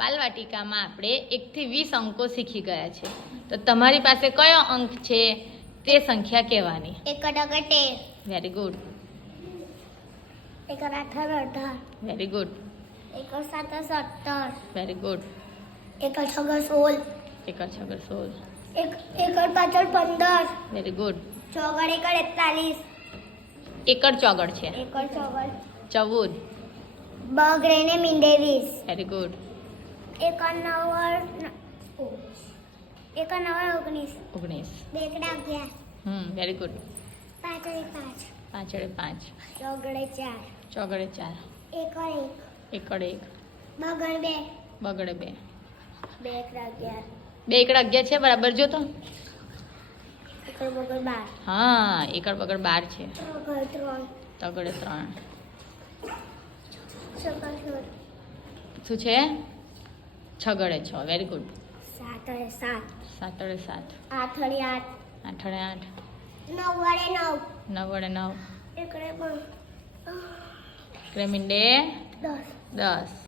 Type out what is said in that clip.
બાલવાટિકામાં આપણે 1 થી 20 અંકો શીખી ગયા છે. તો તમારી પાસે કયો અંક છે તે સંખ્યા કહેવાની. 1 13. Very good. 1 18. Very good. 1 7 17. Very good. 1 6 16. 1 6 16. 1 5 15. Very good. 4 1 41. એકડ ચોગડ છે. 1 4 14. બગડે ને મીંડે 20. Very good. 1 9 19. 19. 2 11. Very good. 5 5. પાંચડે 5. ચોગડે 4. ચોગડે 4. 1 1. એકડ 1. બગડ 2. બગડે 2. 2 11. 2 એકડ 11 છે બરાબર જો તો. 1 બગડ 12. હા એકડ બગડ 12 છે. બગડ 3. તગડે 3. છગડ શું છે? છગડે 6. Very good. 7 7. સાતડે 7. 8 8. આઠડે 8. 9 9. નવડે 9. એકડે પણ ક્રેમિંડે 10. 10.